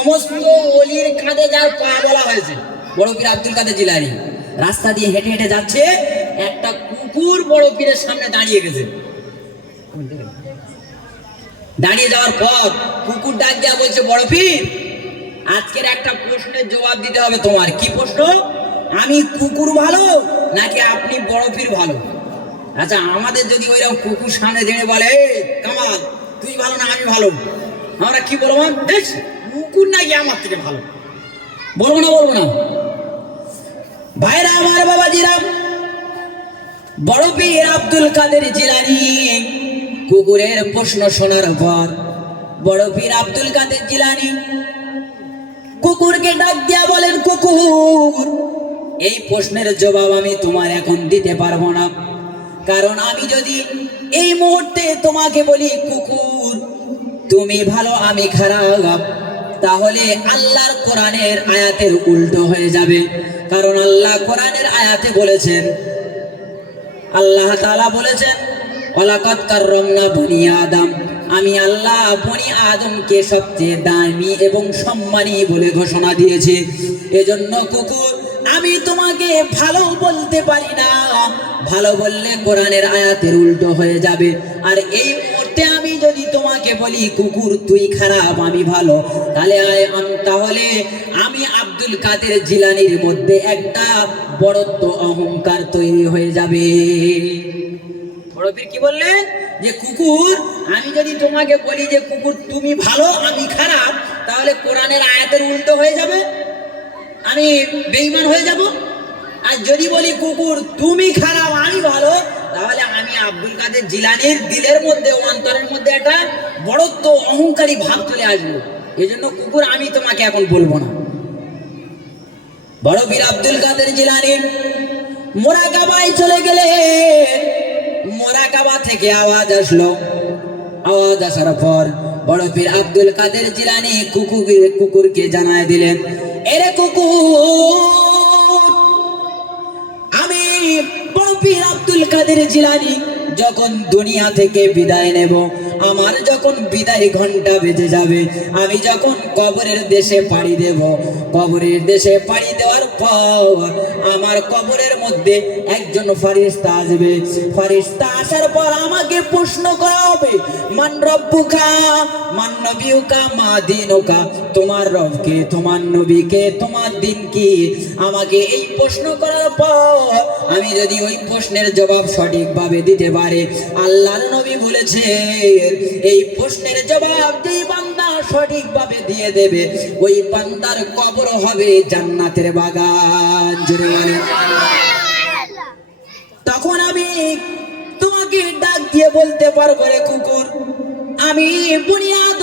সমস্ত অলির কাঁধে যার পা বলা হয়েছে বড় পীর আব্দুল কাদের জিলানি রাস্তা দিয়ে হেঁটে হেঁটে যাচ্ছে একটা কুকুর বড় পীরের সামনে দাঁড়িয়ে গেছে। দাঁড়িয়ে যাওয়ার পর কুকুর ডাক দেওয়া বলছে বড় পীর আজকের একটা প্রশ্নের জবাব দিতে হবে তোমার। কি প্রশ্ন? আমি কুকুর ভালো নাকি আপনি বড় পীর ভালো? আচ্ছা আমাদের যদি ওইরকম কুকুর সামনে দেড়ে বলে "এই, কামাল তুই ভালো না আমি ভালো। আমরা কি বলব? বেশ কুকুর নাকি আমার থেকে ভালো। বলব না বলব না। ভাইরা আমার বাবাজিরা, বড় পীর আব্দুল কাদের জিলানি, কুকুরের প্রশ্ন শোনার পর বড় পীর আব্দুল কাদের জিলানি কুকুরকে ডাক দিয়া বলেন, কুকুর, এই প্রশ্নের জবাব আমি তোমার এখন দিতে পারব না। কারণ আমি যদি এই মুহূর্তে তোমাকে বলি, কুকুর, তুমি ভালো, আমি খারাপ তাহলে আল্লাহর কোরআনের আয়াতের উল্টো হয়ে যাবে। কারণ আল্লাহ কোরআনের আয়াতে বলেছেন, আল্লাহ তাআলা বলেছেন, ওয়ালাকাদ কাররামনা বনি আদম। আমি আল্লাহ বনি আদমকে সবচেয়ে দামি এবং সম্মানী বলে ঘোষণা দিয়েছি। এজন্য কুকুর, আমি তোমাকে ভালো বলতে পারি না। ভালো বললে কোরআনের আয়াতের উল্টো হয়ে যাবে। আর এই তোমাকে বলি, কুকুর, তুই খারাপ, আমি ভালো। তাহলে তাহলে আমি আব্দুল কাদের জিলানির মধ্যে একটা বড়ত্ব অহংকার তৈরি হয়ে যাবে। কি বললেন? যে, কুকুর, আমি যদি তোমাকে বলি যে, কুকুর, তুমি ভালো, আমি খারাপ, তাহলে কোরআনের আয়াতের উল্টো হয়ে যাবে? আমি বেইমান হয়ে যাব? আর যদি বলি, কুকুর, তুমি খারাপ, আমি ভালো, তাহলে আব্দুল কাদের জিলানির দিলের মধ্যে অন্তরের মধ্যে একটা বড়ত্ব অহংকারী ভাব চলে আসবে এই জন্য কুকুর, আমি তোমাকে এখন বলব না। বড় বীর আব্দুল কাদের জিলানি মোরাকাবায় চলে গেলে মোরাকাবা থেকে আওয়াজ আসলো। আওয়াজ আসার পর বড় পীর আব্দুল কাদের জিলানি কুকুর কুকুরকে জানায় দিলেন, এরে কুকুর পীর আব্দুল কাদের জিলানি, যখন দুনিয়া থেকে বিদায় নেব, আমার যখন বিদায় ঘণ্টা বেজে যাবে, আমি যখন কবরের দেশে পাড়ি দেব, কবরের দেশে পাড়ি দেওয়ার পর আমার কবরের মধ্যে একজন ফারিস্তা আসবে। ফারিস্তা আসার পর আমাকে প্রশ্ন করা হবে, মান রব্বুকা, মান নবিউকা, মা দিনুকা, তোমার রবকে তোমার নবীকে তোমার দিন কি? আমাকে এই প্রশ্ন করার পর আমি যদি ওই প্রশ্নের জবাব সঠিকভাবে দিতে পারে, আল্লাহর নবী বলেছেন এই প্রশ্নের জবাব যেই বান্দা সঠিকভাবে দিয়ে দেবে, ওই বান্দার কবর হবে জান্নাতের বাগান। জুড়ে বলেন। তখন আমি তোমাকে ডাক দিয়ে বলতে পারব রে কুকুর, আমি বুনিয়াদ,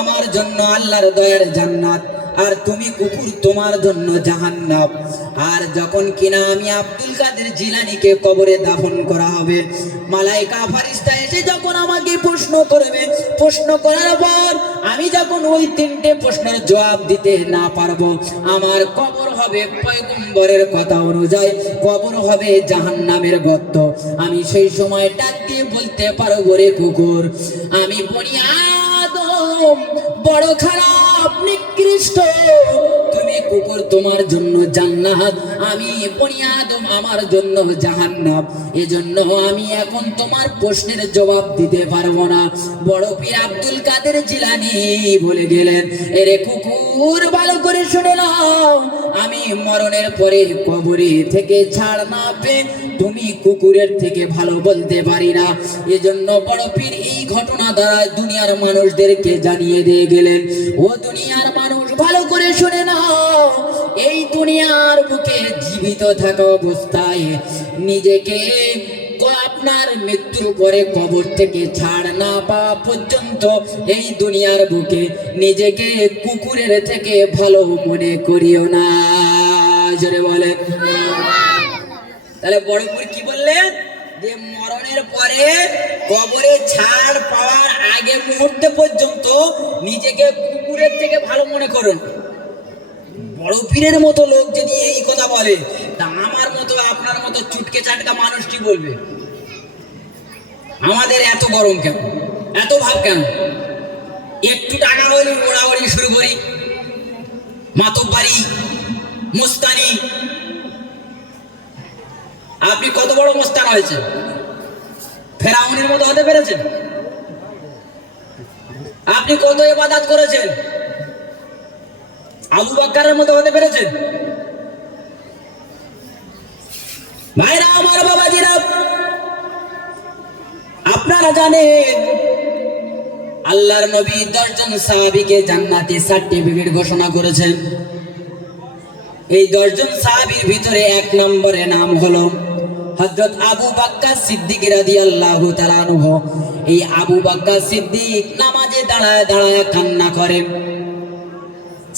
আমার জন্য আল্লাহর দয়ার জান্নাত, আর তুমি কুকুর তোমার জন্য জাহান্নাম। আর যখন কিনা আমি আব্দুল কাদের জিলানিকে কবরে দাফন করা হবে, মালাইকা ফারিস্তা এসে যখন আমাকে প্রশ্ন করবে, প্রশ্ন করার পর আমি যখন ওই তিনটে প্রশ্নের জবাব দিতে না পারব, আমার কবর হবে পয়গম্বরের কথা অনুযায়ী, কবর হবে জাহান্নামের গর্ত। আমি সেই সময় ডাক দিয়ে বলতে পারব রে কুকুর, আমি বনি আদম বড় খারাপ, নিকৃষ্ট। তুমি কুকুর তোমার জন্য জান্নাত, আমি বনি আদম আমার জন্য জাহান্নাম। এজন্য আমি এখন তোমার প্রশ্নের জবাব দিতে পারব না। বড় পীর আব্দুল কাদের জিলানি বলে গেলেন, এরে কুকুর, ভালো করে শুনে নাও। আমি মরণের পরে কবরে থেকে ছাড় না পেয়ে তুমি কুকুরের থেকে ভালো বলতে পারি না। এজন্য বড় পীর ঘটনা দ্বারা দুনিয়ার মানুষদেরকে জানিয়ে দিয়ে গেলেন, ও দুনিয়ার মানুষ, ভালো করে শুনে নাও, এই দুনিয়ার বুকে জীবিত থাকা অবস্থায় নিজেকে আপনার মৃত্যুর পরে কবর থেকে ছাড় না পাওয়া পর্যন্ত এই দুনিয়ার বুকে নিজেকে কুকুরের থেকে ভালো মনে করিও না। জোরে বলেন। তাহলে বড়পুর কি বললেন? যে মরণের পরে কবরে ছাড় পাওয়ার আগে মুহূর্তে পর্যন্ত নিজেকে কুকুরের থেকে ভালো মনে করুন। বড় পীরের মতো লোক যদি এই কথা বলে, তা আমার মতো, আপনার মতো চুটকে চাটকা মানুষ কি বলবে? আমাদের এত গরম কেন? এত ভাব কেন? একটু টাকা হলে ওড়াওড়ি শুরু করি। মাতব্বারি, মুস্তানি আপনি কত বড় মোস্তান হয়েছে ফেরাউনের মতো হতে পেরেছেন? আপনি কত এবাদাত করেছেন? আবু বাক্কারের মতো হতে পেরেছেন? ভাইরা, আমার বাবা বাবাজিরা, আপনারা জানেন, আল্লাহর নবী দশজন সাহাবীকে জান্নাতি সার্টিফিকেট ঘোষণা করেছেন। এই দশজন সাহাবীর ভিতরে এক নম্বরে নাম হলো হযরত আবু বাক্কা সিদ্দিক রাদিয়াল্লাহু তাআলা আনহু এই আবু বাক্কা সিদ্দিক নামাজে দাঁড়ায় দাঁড়ায় কান্না করেন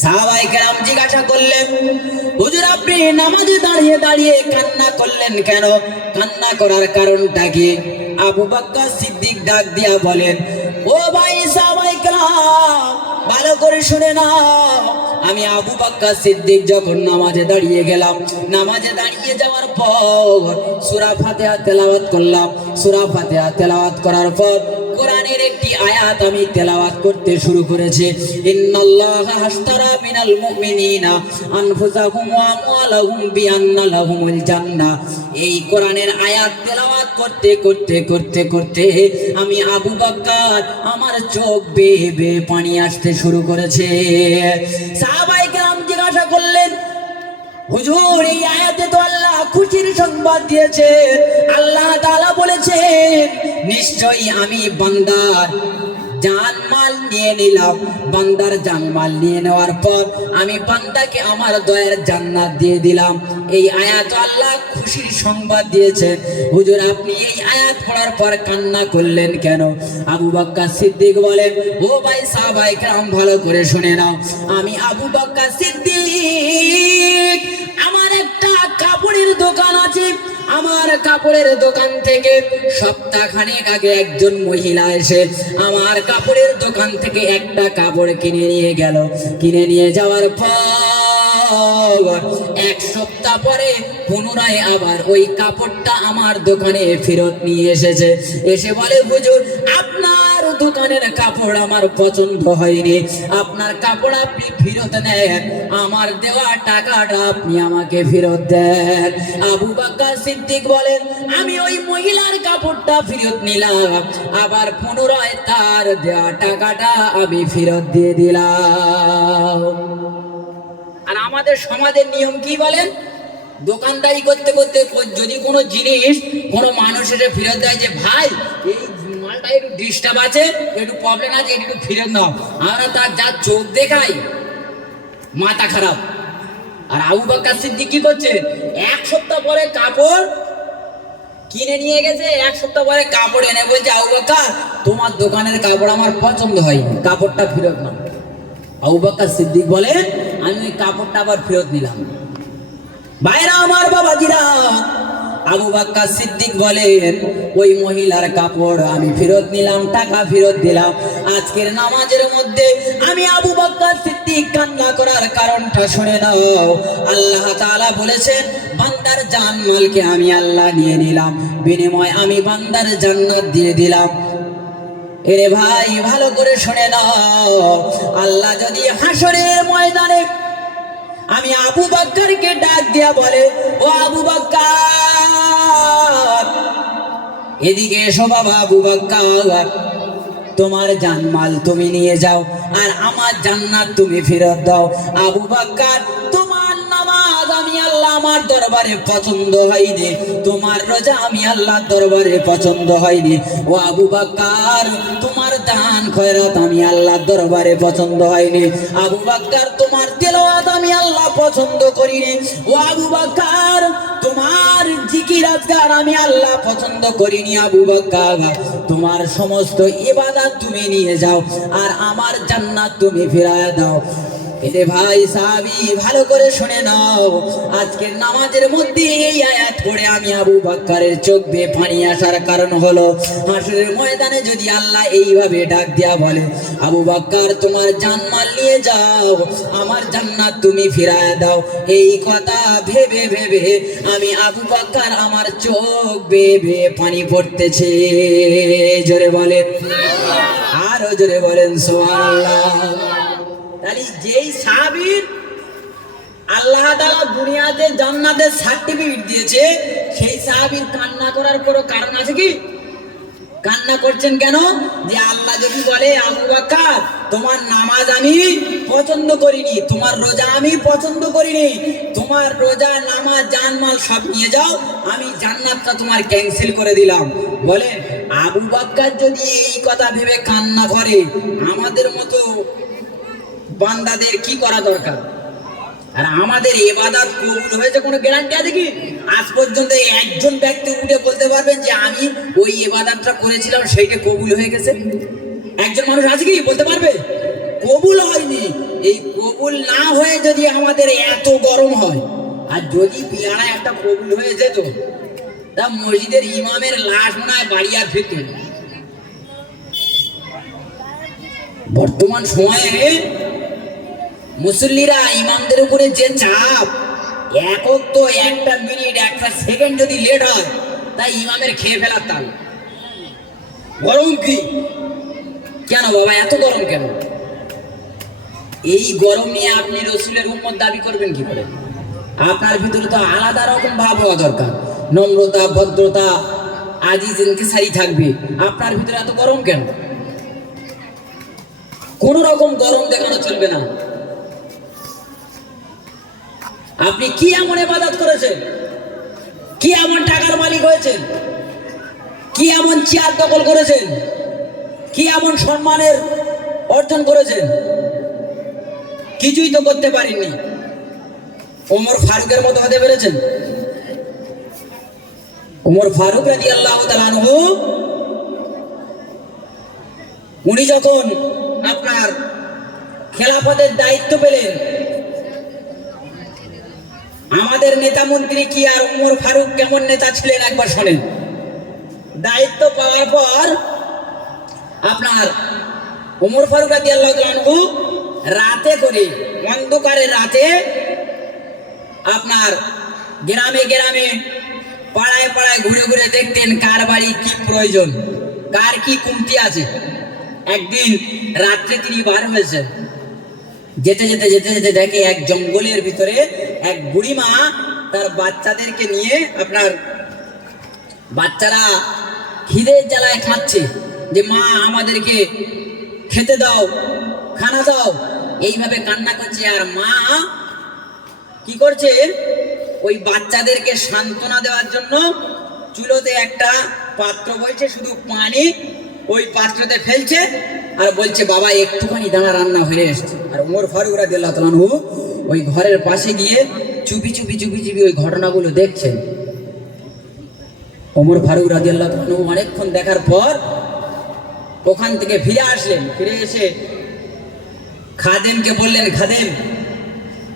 সাহাবাই কেরাম জিজ্ঞাসা করলেন, হুজুর, আপনি নামাজে দাঁড়িয়ে দাঁড়িয়ে কান্না করলেন কেন? কান্না করার কারণটা কি? আবু বাক্কা সিদ্দিক ডাক দিয়া বলেন, ও ভাই সাহাবাই কেরাম, ভালো করে শুনে নাও। আমি আবু বাক্কা সিদ্দিক যখন নামাজে দাঁড়িয়ে গেলাম, নামাজে দাঁড়িয়ে যাওয়ার পর সুরা ফাতেহা তেলাওয়াত করলাম। সুরা ফাতেহা তেলাওয়াত করার পর কোরআনের একটি আয়াত আমি তেলাওয়াত করতে শুরু করেছি। ইন্নাল্লাহ হাশতারা মিনাল মুমিনিনা আনফুসাহুম ওয়া আমওয়ালাহুম বিআন্না লাহুমুল জান্নাহ এই কোরআনের আয়াত তেলাওয়াত করতে করতে করতে করতে আমি আবু বকর, আমার চোখ বেয়ে বেয়ে পানি আসতে শুরু করেছে। সাহাবায়ে হুজুর, এই আয়াতে তো আল্লাহ খুশির সংবাদ দিয়েছে। আল্লাহ তাআলা বলেছেন, নিশ্চয়ই আমি বান্দার জানমাল নিয়ে নিলাম। বান্দার জানমাল নিয়ে নেওয়ার পর আমি বান্দাকে আমার দয়ের জান্নাত দিয়ে দিলাম। এই আয়াত আল্লাহ খুশির সংবাদ দিয়েছেন হুজুর, আপনি এই আয়াত পড়ার পর কান্না করলেন কেন? আবু বাক্কা সিদ্দিক বলেন, ও ভাই সাহাবাই কেরাম ভালো করে শুনে নাও। আমি আবু বাক্কা সিদ্দিক কাপড়ের দোকান আছে। আমার কাপড়ের দোকান থেকে সপ্তাহখানেক আগে একজন মহিলা এসে আমার কাপড়ের দোকান থেকে একটা কাপড় কিনে নিয়ে গেল। কিনে নিয়ে যাওয়ার পর এক সপ্তাহ পরে পুনরায় আবার ওই কাপড়টা আমার দোকানে ফেরত নিয়ে এসেছে। এসে বলে, হুজুর, আপনার দোকানের কাপড় আমার পছন্দ হয়নি। আপনার কাপড় আপনি ফেরত নেন আমার দেওয়া টাকাটা আপনি আমাকে ফেরত দেন। আবু বাক্কার সিদ্দিক বলেন, আমি ওই মহিলার কাপড়টা ফেরত নিলাম। আবার পুনরায় তার দেওয়া টাকাটা আমি ফেরত দিয়ে দিলাম। আর আমাদের সমাজের নিয়ম কি বলেন? দোকানদারি করতে করতে যদি কোনো জিনিস কোনো মানুষ এসে ফেরত দেয় যে, ভাই, এই মালটা একটু ডিস্টার্ব আছে, একটু প্রবলেম আছে একটু ফেরত নাও। আমরা তার যা চোখ দেখাই, মাথা খারাপ। আর আবু বাক্কা সিদ্দিক কি করছে? এক সপ্তাহ পরে কাপড় কিনে নিয়ে গেছে, এক সপ্তাহ পরে কাপড় এনে বলছে, আবু বাক্কা তোমার দোকানের কাপড় আমার পছন্দ হয়নি, কাপড়টা ফেরত নাও। আবু বাক্কা সিদ্দিক বলে আমি ওই কাপড়টা আবার ফেরত নিলাম। ভাইরা, আমার বাবাজিরা, আবু বাক্কা সিদ্দিক বলেন, ওই মহিলার কাপড় আমি ফেরত নিলাম, টাকা ফেরত দিলাম। আজকের নামাজের মধ্যে আমি আবু বাক্কা সিদ্দিক কান্না করার কারণটা শুনে নাও। আল্লাহ তাআলা বলেছেন, বান্দার জানমালকে আমি আল্লাহ নিয়ে নিলাম। বিনিময় আমি বান্দার জান্নাত দিয়ে দিলাম। এরে ভাই, ভালো করে শুনে নাও। আল্লাহ যদি হাসরের ময়দানে আমি আবু বাক্কারকে ডাক দিয়া বলে, ও আবু বাক্কার, এদিকে এসো বাবা আবু বাক্কার, তোমার জানমাল তুমি নিয়ে যাও, আর আমার জান্নাত তুমি ফেরত দাও। আবু বাক্কার, তোমার নামাজ আমি আল্লাহ আমার দরবারে পছন্দ হয়নি। তোমার রোজা আমি আল্লাহর দরবারে পছন্দ হয়নি। ও আবু বাক্কার, তোমার দান খয়রাত আমি আল্লাহর দরবারে পছন্দ হয়নি। আবু বাক্কার, তোমার তেলাওয়াত আমি আল্লাহ পছন্দ করিনি। ও আবু বাক্কার, তোমার জিকির আজকার আমি আল্লাহ পছন্দ করিনি। আবু বাক্কার, তোমার সমস্ত ইবাদত তুমি নিয়ে যাও আর আমার জান্নাত তুমি ফিরায় দাও। এরে ভাই সাহাবি ভালো করে শুনে নাও। আজকের নামাজের মধ্যে এই আয়াত পড়ে আমি আবু বাক্কারের চোখ বেয়ে পানি আসার কারণ হলো, হাসরের ময়দানে যদি আল্লাহ এইভাবে ডাক দিয়া বলে, আবু বাক্কার, তোমার জানমাল নিয়ে যাও, আমার জান্নাত তুমি ফিরায় দাও। এই কথা ভেবে ভেবে আমি আবু বাক্কার আমার চোখ বেয়ে পানি পড়তেছে। জোরে বলে আর জোরে বলেন, সুবহানাল্লাহ। তাহলে যেই সাহাবীর আল্লাহ তাআলা দুনিয়াতে জান্নাতের সার্টিফিকেট দিয়েছে, সেই সাহাবীর কান্না করার কোনো কারণ আছে কি? কান্না করছেন কেন? যে আল্লাহ যদি বলে, আবু বাক্কার তোমার নামাজ আমি পছন্দ করিনি, তোমার রোজা আমি পছন্দ করিনি, তোমার রোজা, নামাজ, জানমাল সব নিয়ে যাও, আমি জান্নাতটা তোমার ক্যান্সেল করে দিলাম। বলেন, আবু বাক্কার যদি এই কথা ভেবে কান্না করে, আমাদের মতো বান্দাদের কি করা দরকার? আর আমাদের এবাদাত কবুল হয়েছে কোনো গ্যারান্টি আছে কি? আজ পর্যন্ত একজন ব্যক্তি উঠে বলতে পারবেন যে আমি ওই এবাদাতটা করেছিলাম, সেইটা কবুল হয়ে গেছে। একজন মানুষ আছে কি? বলতে পারবে? কবুল হয়নি। এই কবুল না হয়ে যদি আমাদের এত গরম হয়, আর যদি পেয়ারা একটা কবুল হয়ে যেত, তা মসজিদের ইমামের লাশ মনে হয় বাড়ি আর ফিরত বর্তমান সময়ে মুসল্লিরা ইমামদের উপরে যে চাপ একক তো একটা মিনিট, একটা সেকেন্ড যদি লেট হয়, তাই ইমামের খেয়ে ফেলার তাল। গরম কি? কেন বাবা, এত গরম কেন? এই গরম নিয়ে আপনি রসুলের উম্মত দাবি করবেন কি করে? আপনার ভিতরে তো আলাদা রকম ভাব হওয়া দরকার। নম্রতা, ভদ্রতা, আজিজ, ইনকিসারি থাকবে। আপনার ভিতরে এত গরম কেন? কোন রকম গরম দেখানো চলবে না। আপনি কি এমন এবাদত করেছেন? কি এমন টাকার মালিক হয়েছেন? কি এমন চেয়ার দখল করেছেন? কি এমন সম্মানের অর্জন করেছেন? কিছুই তো করতে পারেননি ওমর ফারুকের মতো হতে পেরেছেন? ওমর ফারুক রাজি আল্লাহ তালানহু উনি যখন আপনার খেলাফতের দায়িত্ব পেলেন আমাদের নেতা মন্ত্রী কি আর ওমর ফারুক কেমন নেতা ছিলেন একবার শোনেন। দায়িত্ব পাওয়ার পর আপনার উমর ফারুক রাতে করে, অন্ধকারে রাতে আপনার গ্রামে গ্রামে পাড়ায় পাড়ায় ঘুরে ঘুরে দেখতেন কার বাড়ি কি প্রয়োজন, কার কি কমতি আছে। একদিন রাত্রে তিনি বার হয়েছেন। যেতে যেতে যেতে যেতে দেখে এক জঙ্গলের ভিতরে এক বুড়িমা তার বাচ্চাদেরকে নিয়ে আপনার বাচ্চারা খিদের জ্বালায় খাচ্ছে যে, মা, আমাদেরকে খেতে দাও, খানা দাও। এইভাবে কান্না করছে। আর মা কি করছে? ওই বাচ্চাদেরকে সান্ত্বনা দেওয়ার জন্য চুলোতে একটা পাত্র বলছে, শুধু পানি ওই পাত্রতে ফেলছে আর বলছে, বাবা, একটুখানি দানা রান্না হয়ে এসছে। আর ওমর ফারুক তাআলা আনহু ওই ঘরের পাশে গিয়ে চুপি চুপি চুপি চুপি ওই ঘটনাগুলো দেখছেন। ওমর ফারুক তাআলা আনহু অনেকক্ষণ দেখার পর ওখান থেকে ফিরে আসলেন। ফিরে এসে খাদেমকে বললেন, খাদেম,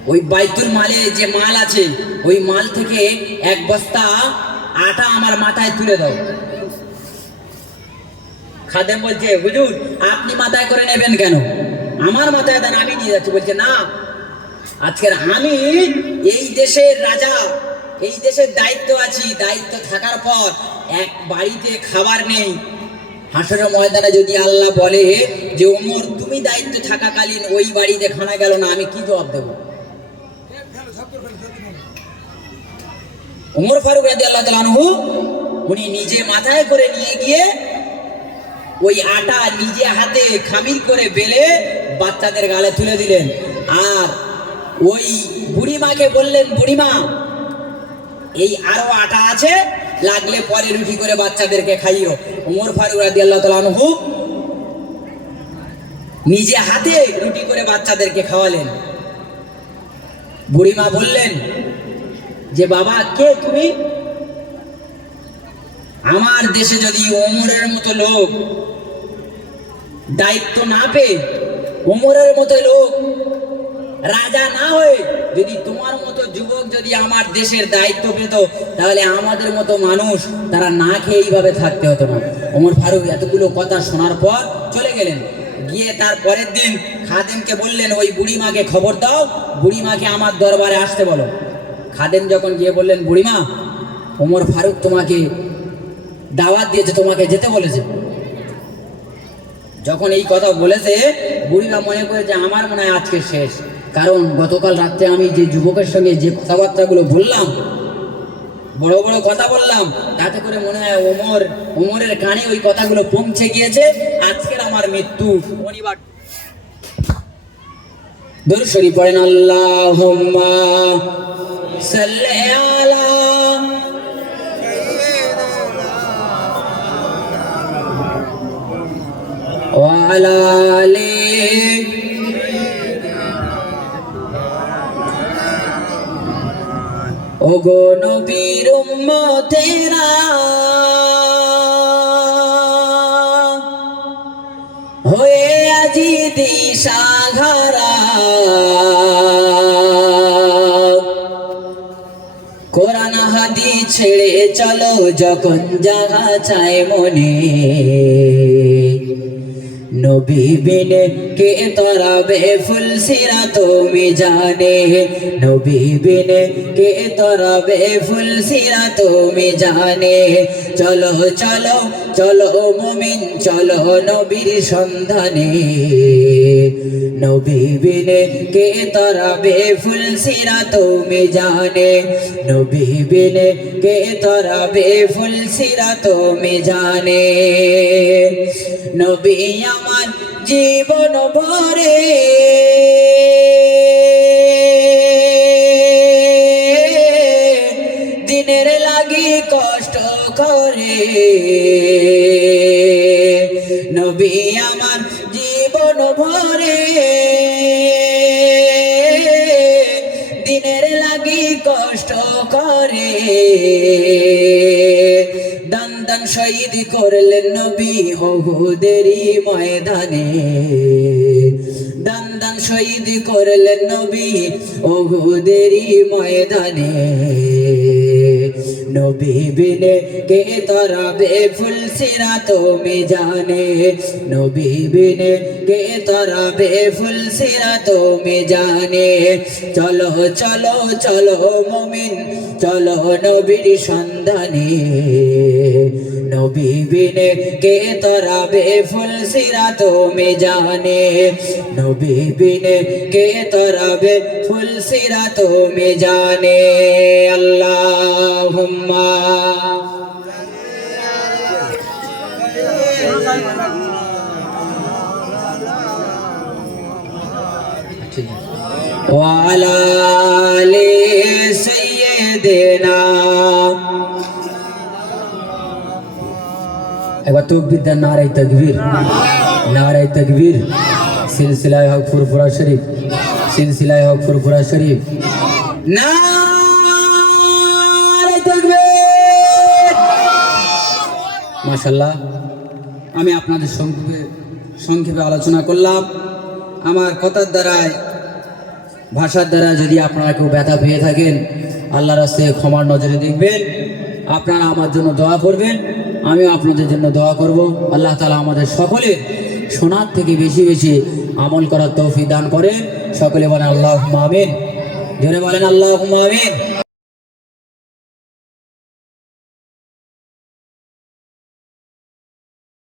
ওই বাইতুল মালে যে মাল আছে, ওই মাল থেকে এক বস্তা আটা আমার মাথায় তুলে দাও। খাদেম বলছে, হুজুর, আপনি মাথায় করে নেবেন কেন? আমার মাথায় দেন আমি নিয়ে যাচ্ছি। বলছে, না, আজকের আমি এই দেশের রাজা, এই দেশের দায়িত্ব আছি। দায়িত্ব থাকার পর এক বাড়িতে খাবার নেই। হাসরের ময়দানে যদি আল্লাহ বলে যে, ওমর, তুমি দায়িত্ব থাকাকালীন ওই বাড়িতে খানা গেল না, আমি কি জবাব দেবো? ওমর ফারুক রাজি আল্লাহ তালানহু উনি নিজে মাথায় করে নিয়ে গিয়ে ওই আটা নিজে হাতে খামির করে বেলে বাচ্চাদের গালে তুলে দিলেন। আর ওই বুড়িমাকে বললেন, বুড়িমা, এই আরও আটা আছে, লাগলে পরে রুটি করে বাচ্চাদেরকে খাইও। উমর ফারুক রাজি আল্লাহ তালানহু নিজে হাতে রুটি করে বাচ্চাদেরকে খাওয়ালেন। বুড়িমা বললেন, যে বাবা, কে তুমি? আমার দেশে যদি ওমরের মতো লোক দায়িত্ব না পেয়ে ওমরের মতো লোক। রাজা না হয়ে যদি তোমার মতো যুবক যদি আমার দেশের দায়িত্ব পেত, তাহলে আমাদের মতো মানুষ তারা না খেয়ে এইভাবে থাকতে হতো না। ওমর ফারুক এতগুলো কথা শোনার পর চলে গেলেন। গিয়ে তার পরের দিন খাদেমকে বললেন, ওই বুড়িমাকে খবর দাও, বুড়িমাকে আমার দরবারে আসতে বলো। খাদেম যখন গিয়ে বললেন, বুড়িমা ওমর ফারুক তোমাকে দাওয়াত দিয়েছে, তোমাকে যেতে বলেছে। যখন এই কথা বলেছে, বুড়িমা মনে করে যে আমার মনে হয় আজকে শেষ। কারণ গতকাল রাত্রে আমি যে যুবকের সঙ্গে যে কথাবার্তাগুলো বললাম, বড় বড় কথা বললাম, তাতে করে মনে হয় ওমর, ওমরের কানে ওই কথাগুলো পৌঁছে গিয়েছে, আজকের আমার মৃত্যু। অনিবার দর্শনী পড়েন আল্লাহ সাল্লি আলালে ওগো নবীর উম্মতেরা, হয়ে আজি দিশাঘারা কোরআন হাদি ছেড়ে চলো, যখন জাগা চায় মনে। নবী বিনে কে তরাবে ফুল সিরা তুমি জানে? নবী বিনে কে তরাবে ফুল সিরা তুমি জানে? চলো চলো চলো মুমিন, চলো নবীর সন্ধানে। নবী বিনে কে তরাবে ফুল সিরা তুমি জানে। নবী বিনে কে তরাবে ফুল সিরা তুমি জানে। নবী আমার জীবন ভরে করে। নবী আমার জীবন ভরে। দিনের লাগি কষ্ট করে। দান দান শহীদ করলেন নবী হহুদেরই ময়দানে। দান দান শহীদ করলেন নবী ওহুদেরই ময়দানে। নবী বিনে কে তরাবে ফুল সিরা তুমি জানে? নবী বিনে কে তরাবে ফুল সিরা তুমি জানে? চলো চলো চলো মমিন, চলো নবীর সন্ধানে। নবী বিনে কে তরাবে ফুল সিরা তুমি জানে নবী বিনে কে তরাবে ফুল সিরা তুমি জানে আল্লাহুম্মা وعلى آل سيدنا একবার তকবির নারাই তকবীর। নারাই তকবীর। সিলসিলায় হক ফুরফুরা শরীফ। সিলসিলায় হক ফুরফুরা শরীফ। মাশাল্লাহ আমি আপনাদের সংক্ষেপে সংক্ষেপে আলোচনা করলাম। আমার কথার দ্বারায়, ভাষার দ্বারা যদি আপনারা কেউ ব্যথা পেয়ে থাকেন, আল্লাহর রাস্তে ক্ষমার নজরে দেখবেন। আপনারা আমার জন্য দোয়া করবেন। আমিও আপনাদের জন্য দোয়া করব। আল্লাহ তালা আমাদের সকলে শোনার থেকে বেশি বেশি আমল করার তৌফি দান করেন। সকলে বলেন আল্লাহ মামিন জোরে বলেন আল্লাহ আমিন।